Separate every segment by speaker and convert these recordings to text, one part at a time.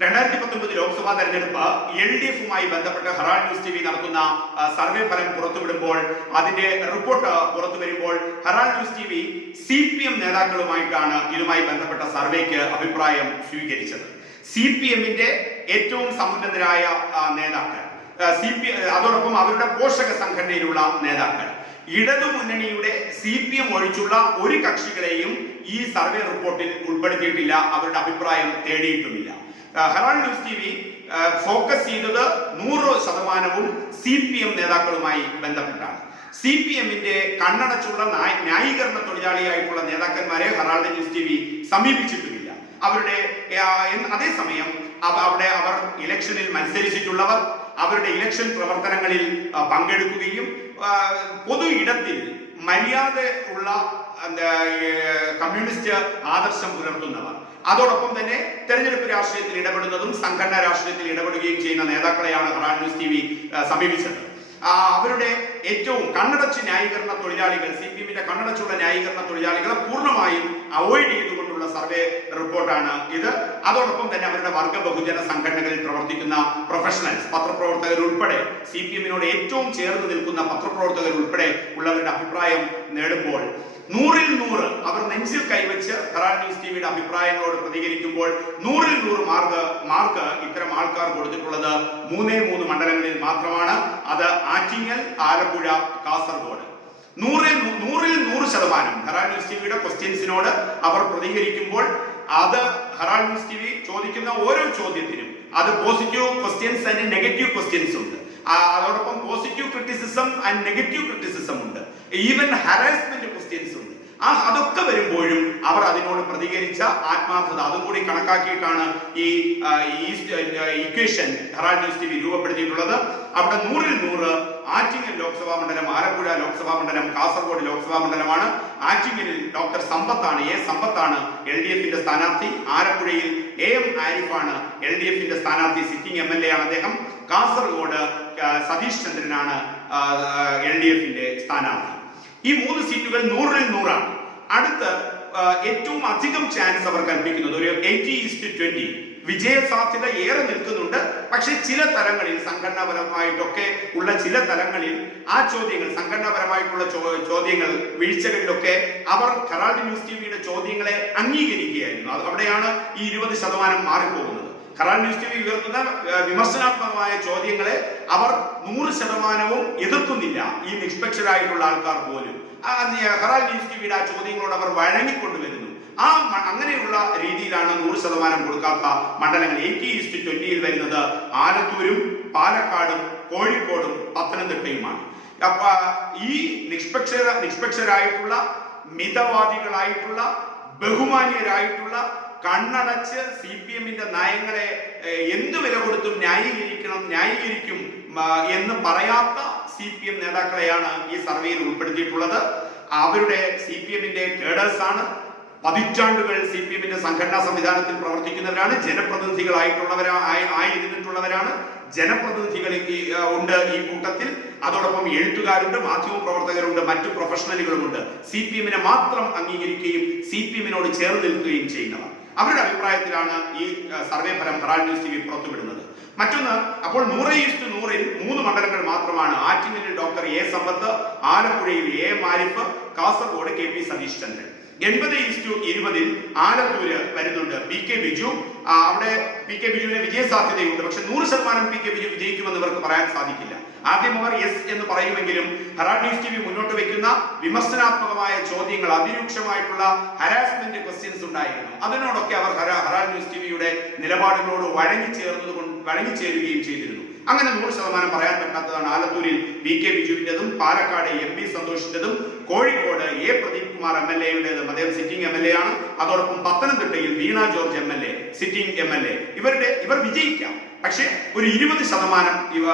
Speaker 1: രണ്ടായിരത്തി പത്തൊമ്പത് ലോക്സഭാ തെരഞ്ഞെടുപ്പ് എൽ ഡി എഫുമായി ബന്ധപ്പെട്ട് ഹെറാൾഡ് ന്യൂസ് ടി വി നടത്തുന്ന സർവേ ഫലം പുറത്തുവിടുമ്പോൾ അതിന്റെ റിപ്പോർട്ട് പുറത്തു വരുമ്പോൾ Herald news T V C P M നേതാക്കളുമായിട്ടാണ് ഇതുമായി ബന്ധപ്പെട്ട സർവേക്ക് അഭിപ്രായം സ്വീകരിച്ചത്. സി പി എമ്മിന്റെ ഏറ്റവും സമുന്നതരായ നേതാക്കൾ സി പി അതോടൊപ്പം അവരുടെ പോഷക സംഘടനയിലുള്ള നേതാക്കൾ. ഇടതുമുന്നണിയുടെ സി പി എം ഒഴിച്ചുള്ള ഒരു കക്ഷികളെയും ഈ സർവേ റിപ്പോർട്ടിൽ ഉൾപ്പെടുത്തിയിട്ടില്ല അവരുടെ അഭിപ്രായം തേടിയിട്ടുമില്ല. Herald news T V focus ചെയ്തത് നൂറ് ശതമാനവും സി പി എം നേതാക്കളുമായി ബന്ധപ്പെട്ടാണ്. സി പി എമ്മിന്റെ കണ്ണടച്ചുള്ള ന്യായ- ന്യായീകരണ തൊഴിലാളിയായിട്ടുള്ള നേതാക്കന്മാരെ ഹെറാൾഡ് ന്യൂസ് ടി വി സമീപിച്ചിട്ടുമില്ല. അവരുടെ അതേസമയം അവിടെ അവർ ഇലക്ഷനിൽ മത്സരിച്ചിട്ടുള്ളവർ അവരുടെ ഇലക്ഷൻ പ്രവർത്തനങ്ങളിൽ പങ്കെടുക്കുകയും പൊതു ഇടത്തിൽ മര്യാദ ഉള്ള കമ്മ്യൂണിസ്റ്റ് ആദർശം പുലർത്തുന്നവർ. അതോടൊപ്പം തന്നെ തെരഞ്ഞെടുപ്പ് രാഷ്ട്രീയത്തിൽ ഇടപെടുന്നതും സംഘടനാ രാഷ്ട്രീയത്തിൽ ഇടപെടുകയും ചെയ്യുന്ന നേതാക്കളെയാണ് ഹെറാൾഡ് ന്യൂസ് ടി വി സമീപിച്ചത്. അവരുടെ ഏറ്റവും കണ്ണടച്ച് ന്യായീകരണ തൊഴിലാളികൾ സി പി എമ്മിന്റെ കണ്ണടച്ചുള്ള ന്യായീകരണ തൊഴിലാളികളെ പൂർണമായും അവോയ്ഡ് ചെയ്തുകൊണ്ടുള്ള സർവേ റിപ്പോർട്ടാണ് ഇത്. അതോടൊപ്പം തന്നെ അവരുടെ വർഗ ബഹുജന സംഘടനകളിൽ പ്രവർത്തിക്കുന്ന പ്രൊഫഷണൽസ് പത്രപ്രവർത്തകർ ഉൾപ്പെടെ സി പി എമ്മിനോട് ഏറ്റവും ചേർന്ന് നിൽക്കുന്ന പത്രപ്രവർത്തകർ ഉൾപ്പെടെ ഉള്ളവരുടെ അഭിപ്രായം നേടുമ്പോൾ നൂറിൽ നൂറ് അവർ നെഞ്ചിൽ കൈവച്ച് ഹെറാൾഡ് ന്യൂസ് ടിവിയുടെ അഭിപ്രായങ്ങളോട് പ്രതികരിക്കുമ്പോൾ നൂറിൽ നൂറ് മാർക്ക് മാർക്ക് ഇത്തരം ആൾക്കാർ കൊടുത്തിട്ടുള്ളത് മൂന്നേ മൂന്ന് മണ്ഡലങ്ങളിൽ മാത്രമാണ്. അത് ആറ്റിങ്ങൽ ആലപ്പുഴ കാസർഗോഡ്. നൂറിൽ നൂറിൽ നൂറ് ശതമാനം. ഹെറാൾഡ് ന്യൂസ് ടിവിയുടെ ക്വസ്റ്റ്യൻസിനോട് അവർ പ്രതികരിക്കുമ്പോൾ അത് ഹെറാൾഡ് ന്യൂസ് ടി വി ചോദിക്കുന്ന ഓരോ ചോദ്യത്തിനും അത് positive questions and negative questions ഉണ്ട്. അതോടൊപ്പം positive criticism and negative criticism ഉണ്ട്. ഈവൻ ഹറാസ്മെന്റ് ക്വസ്റ്റ്യൻസ് ഉണ്ട്. ആ അതൊക്കെ വരുമ്പോഴും അവർ അതിനോട് പ്രതികരിച്ച ആത്മാർത്ഥത. അതും കൂടി കണക്കാക്കിയിട്ടാണ് ഈ equation Herald news T V രൂപപ്പെടുത്തിയിട്ടുള്ളത്. അവിടെ നൂറിൽ നൂറ് ആറ്റിങ്ങൽ ലോക്സഭാ മണ്ഡലം ആലപ്പുഴ ലോക്സഭാ മണ്ഡലം കാസർഗോഡ് ലോക്സഭാ മണ്ഡലമാണ്. ആറ്റിങ്ങലിൽ ഡോക്ടർ സമ്പത്താണ് എ സമ്പത്താണ് എൽ ഡി എഫിന്റെ സ്ഥാനാർത്ഥി. ആലപ്പുഴയിൽ എ എം ആരിഫാണ് എൽ ഡി എഫിന്റെ സ്ഥാനാർത്ഥി സിറ്റിംഗ് എം എൽ എ ആണ് അദ്ദേഹം. കാസർഗോഡ് സതീഷ് ചന്ദ്രനാണ് എൽ ഡി എഫിന്റെ സ്ഥാനാർത്ഥി. ഈ മൂന്ന് സീറ്റുകൾ നൂറിൽ നൂറാണ്. അടുത്ത് ഏറ്റവും അധികം ചാൻസ് അവർ കൽപ്പിക്കുന്നത് ഒരു എയ്റ്റി ഈസ്റ്റ് ട്വന്റി വിജയ സാധ്യത ഏറെ നിൽക്കുന്നുണ്ട്. പക്ഷെ ചില തലങ്ങളിൽ സംഘടനാപരമായിട്ടൊക്കെ ഉള്ള ചില തലങ്ങളിൽ ആ ചോദ്യങ്ങൾ സംഘടനാപരമായിട്ടുള്ള ചോദ്യങ്ങൾ വീഴ്ചകളിലൊക്കെ അവർ ഹെറാൾഡ് ന്യൂസ് ടിവിയുടെ ചോദ്യങ്ങളെ അംഗീകരിക്കുകയായിരുന്നു. അവിടെയാണ് ഈ ഇരുപത് ശതമാനം മാറിപ്പോകുന്നത്. ഹെറാൾഡ് ന്യൂസ് ടി വി ഉയർത്തുന്ന വിമർശനാത്മകമായ ചോദ്യങ്ങളെ അവർ നൂറ് ശതമാനവും എതിർക്കുന്നില്ല. ഈ നിഷ്പക്ഷരായിട്ടുള്ള ആൾക്കാർ പോലും. ഖറാൻ ന്യൂസ് ടി വിയുടെ ആ ചോദ്യങ്ങളോട് അവർ വഴങ്ങിക്കൊണ്ടുവരുന്നു. ആ അങ്ങനെയുള്ള രീതിയിലാണ് നൂറ് ശതമാനം കൊടുക്കാത്ത മണ്ഡലങ്ങൾ. എയ്റ്റി ഈസ്റ്റ് ട്വന്റിയിൽ വരുന്നത് ആലത്തൂരും പാലക്കാടും കോഴിക്കോടും പത്തനംതിട്ടയുമാണ്. അപ്പൊ ഈ നിഷ്പക്ഷ നിഷ്പക്ഷരായിട്ടുള്ള മിതവാദികളായിട്ടുള്ള ബഹുമാന്യരായിട്ടുള്ള കണ്ണടച്ച് സി പി എമ്മിന്റെ നയങ്ങളെ എന്തു വില കൊടുത്തും ന്യായീകരിക്കണം ന്യായീകരിക്കും എന്ന് പറയാത്ത സി പി എം നേതാക്കളെയാണ് ഈ സർവേയിൽ ഉൾപ്പെടുത്തിയിട്ടുള്ളത്. അവരുടെ സി പി എമ്മിന്റെ കേഡേഴ്സ് ആണ്. പതിറ്റാണ്ടുകൾ സി പി എമ്മിന്റെ സംഘടനാ സംവിധാനത്തിൽ പ്രവർത്തിക്കുന്നവരാണ്. ജനപ്രതിനിധികളായിട്ടുള്ളവരാ ആയി- ആയിരുന്നിട്ടുള്ളവരാണ്. ജനപ്രതിനിധികൾ ഉണ്ട് ഈ കൂട്ടത്തിൽ. അതോടൊപ്പം എഴുത്തുകാരുണ്ട് മാധ്യമ പ്രവർത്തകരുണ്ട് മറ്റു പ്രൊഫഷണലുകളുമുണ്ട്. സി പി എമ്മിനെ മാത്രം അംഗീകരിക്കുകയും സി പി എമ്മിനോട് ചേർന്ന് നിൽക്കുകയും ചെയ്യുന്നവർ. അവരുടെ അഭിപ്രായത്തിലാണ് ഈ സർവേ ഫലം ഹെറാൾഡ് ന്യൂസ് ടി വി പുറത്തുവിടുന്നത്. മറ്റൊന്ന് അപ്പോൾ നൂറ് ഈസ്റ്റ് നൂറിൽ മൂന്ന് മണ്ഡലങ്ങൾ മാത്രമാണ് ആറ്റിങ്ങലിൽ ഡോക്ടർ എ സമ്പത്ത് ആലപ്പുഴയിൽ എ മാരിഫ് കാസർഗോഡ് കെ പി സതീഷ് ചന്ദ്രൻ. എൺപത് ഈസ്റ്റു ഇരുപതിൽ ആലത്തൂര് വരുന്നുണ്ട് പി കെ ബിജു. അവിടെ പി കെ ബിജുവിന് വിജയ സാധ്യതയുണ്ട് പക്ഷെ നൂറ് ശതമാനം പി കെ ബിജു വിജയിക്കുമെന്ന് ഇവർക്ക് പറയാൻ സാധിക്കില്ല. ആദ്യം അവർ എസ് എന്ന് പറയുമെങ്കിലും ഹെറാൾഡ് ന്യൂസ് ടി വി മുന്നോട്ട് വെക്കുന്ന വിമർശനാത്മകമായ ചോദ്യങ്ങൾ അതിരൂക്ഷമായിട്ടുള്ള ഹരാസ്മെന്റ് ക്വസ്റ്റ്യൻസ് ഉണ്ടായിരുന്നു. അതിനോടൊക്കെ അവർ ഹെറാ- ഹെറാൾഡ് ന്യൂസ് ടി വിയുടെ നിലപാടുകളോട് വഴങ്ങി ചേർന്നത് വഴങ്ങി ചേരുകയും ചെയ്തിരുന്നു. അങ്ങനെ നൂറ് ശതമാനം പറയാൻ പറ്റാത്തതാണ് ആലത്തൂരിൽ വി കെ ബിജുവിന്റെതും Palakkad M P സന്തോഷിന്റെതും Kozhikode A Pradeep Kumar M L എയുടേതും. അദ്ദേഹം സിറ്റിംഗ് എം എൽ എ ആണ്. അതോടൊപ്പം പത്തനംതിട്ടയിൽ Veena George M L A sitting M L A ഇവരുടെ ഇവർ വിജയിക്കാം. പക്ഷേ ഒരു ഇരുപത് ശതമാനം ഇവ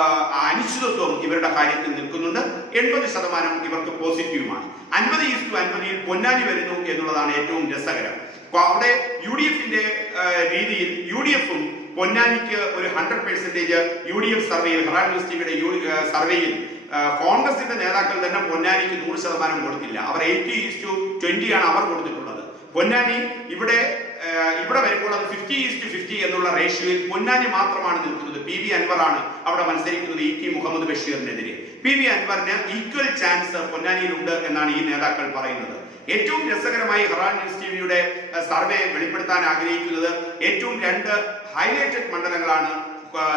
Speaker 1: അനിശ്ചിതത്വം ഇവരുടെ കാര്യത്തിൽ നിൽക്കുന്നുണ്ട്. എൺപത് ശതമാനം ഇവർക്ക് പോസിറ്റീവുമാണ് അൻപത് ഈസ്റ്റു അൻപതിൽ പൊന്നാനി വരുന്നു എന്നുള്ളതാണ് ഏറ്റവും രസകരം. അവിടെ യു ഡി എഫിന്റെ രീതിയിൽ യു ഡി എഫും പൊന്നാനിക്ക് ഒരു hundred percentage U D F സർവേയിൽ ഹെറാൾഡ് സർവേയിൽ കോൺഗ്രസിന്റെ നേതാക്കൾ തന്നെ പൊന്നാനിക്ക് നൂറ് ശതമാനം കൊടുത്തില്ല. അവർ എയ്റ്റി ഈസ് ടു ട്വന്റി ആണ് അവർ കൊടുത്തിട്ടുള്ളത്. പൊന്നാനി ഇവിടെ ഇവിടെ വരുമ്പോൾ അത് ഫിഫ്റ്റി ഈസ്റ്റ് ഫിഫ്റ്റി എന്നുള്ള റേഷ്യോയിൽ പൊന്നാനി മാത്രമാണ് നിൽക്കുന്നത്. പി വി ആണ് അവിടെ മത്സരിക്കുന്നത് ഇ ടി മുഹമ്മദ് ബഷീറിനെതിരെ. പി വി അൻവറിന് ഈക്വൽ ചാൻസ് പൊന്നാനിയിലുണ്ട് എന്നാണ് ഈ നേതാക്കൾ പറയുന്നത്. ഏറ്റവും രസകരമായി ഹറാൻ ന്യൂസ് ടിവിയുടെ സർവേ വെളിപ്പെടുത്താൻ ആഗ്രഹിക്കുന്നത് ഏറ്റവും രണ്ട് ഹൈലൈറ്റഡ് മണ്ഡലങ്ങളാണ്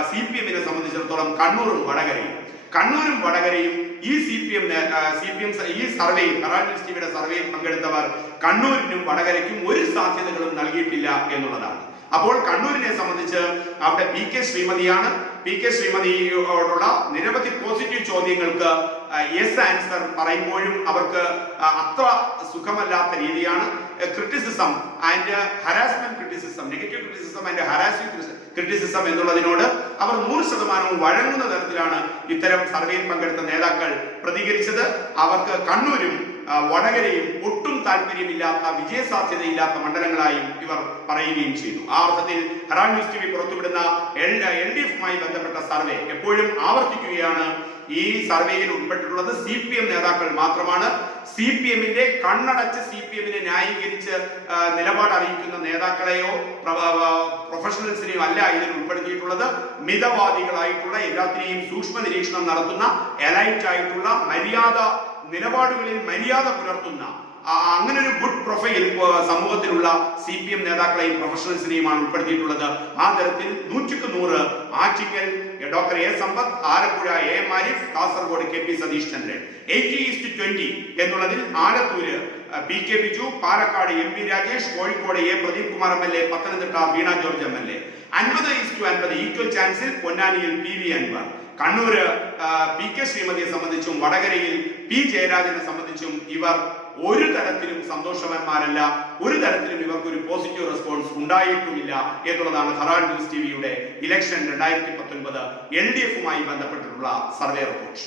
Speaker 1: സി പി എമ്മിനെ സംബന്ധിച്ചിടത്തോളം കണ്ണൂറും വടകരയും. കണ്ണൂരും വടകരയും ഈ C P M C P M ഈ സർവേയിൽ ഹറാൻ ന്യൂസ് ടിവിയുടെ സർവേയിൽ പങ്കെടുത്തവർ കണ്ണൂരിനും വടകരയ്ക്കും ഒരു സാധ്യതകളും നൽകിയിട്ടില്ല എന്നുള്ളതാണ്. അപ്പോൾ കണ്ണൂരിനെ സംബന്ധിച്ച് അവിടെ പി കെ ശ്രീമതിയാണ്. പി കെ ശ്രീമതിയോടുള്ള നിരവധി പോസിറ്റീവ് ചോദ്യങ്ങൾക്ക് യെസ് ആൻസർ പറയുമ്പോഴും അവർക്ക് അത്ര സുഖമല്ലാത്ത രീതിയാണ് criticism and harassment criticism negative criticism and harassment criticism എന്നുള്ളതിനോട് അവർ നൂറ് ശതമാനവും വഴങ്ങുന്ന തരത്തിലാണ് ഇത്തരം സർവേയിൽ പങ്കെടുത്ത നേതാക്കൾ പ്രതികരിച്ചത്. അവർക്ക് കണ്ണൂരും വടകരയും ഒട്ടും താല്പര്യമില്ലാത്ത വിജയസാധ്യതയില്ലാത്ത മണ്ഡലങ്ങളായും ഇവർ പറയുകയും ചെയ്തു. ആ അർത്ഥത്തിൽ ഹെറാൻ ന്യൂസ് ടി വി പുറത്തുവിടുന്ന എൽ ഡി എഫുമായി ബന്ധപ്പെട്ട സർവേ എപ്പോഴും ആവർത്തിക്കുകയാണ്. ഈ സർവേയിൽ ഉൾപ്പെട്ടിട്ടുള്ളത് സി പി എം നേതാക്കൾ മാത്രമാണ്. സി പി എമ്മിന്റെ കണ്ണടച്ച് സി പി എമ്മിനെ ന്യായീകരിച്ച് നിലപാട് അറിയിക്കുന്ന നേതാക്കളെയോ പ്രൊഫഷണൽസിനെയോ അല്ല ഇതിൽ ഉൾപ്പെടുത്തിയിട്ടുള്ളത്. മിതവാദികളായിട്ടുള്ള എല്ലാത്തിനെയും സൂക്ഷ്മ നിരീക്ഷണം നടത്തുന്ന എലൈറ്റ് ആയിട്ടുള്ള മര്യാദ നിലപാടുകളിൽ മര്യാദ പുലർത്തുന്ന അങ്ങനെ ഒരു ഗുഡ് പ്രൊഫൈൽ സമൂഹത്തിലുള്ള സി പി എം നേതാക്കളെയും പ്രൊഫഷണൽസിനെയുമാണ് ഉൾപ്പെടുത്തിയിട്ടുള്ളത്. ആ തരത്തിൽ നൂറ്റിക്ക് നൂറ് Attingal doctor A Sampath Alappuzha A Ariff Kasaragod K P Satheesh Chandran. Eighty is to എന്നുള്ളതിൽ Alathur P K Biju Palakkad M P Rajesh Kozhikode A Pradeep Kumar M L A Pathanamthitta Veena George M L A. അൻപത് is to അൻപത് equal ചാൻസിൽ പൊന്നാനിയിൽ P V Anvar. Kannur P K ശ്രീമതിയെ സംബന്ധിച്ചും വടകരയിൽ P ജയരാജനെ സംബന്ധിച്ചും ഇവർ ഒരു തരത്തിലും സന്തോഷവാന്മാരല്ല ഒരു തരത്തിലും ഇവർക്ക് ഒരു പോസിറ്റീവ് റെസ്പോൺസ് ഉണ്ടായിട്ടുമില്ല എന്നുള്ളതാണ് ഹറാൻ ന്യൂസ് ടിവിയുടെ ഇലക്ഷൻ രണ്ടായിരത്തി പത്തൊൻപത് എൽ ഡി എഫുമായി ബന്ധപ്പെട്ടിട്ടുള്ള സർവേ റിപ്പോർട്ട്.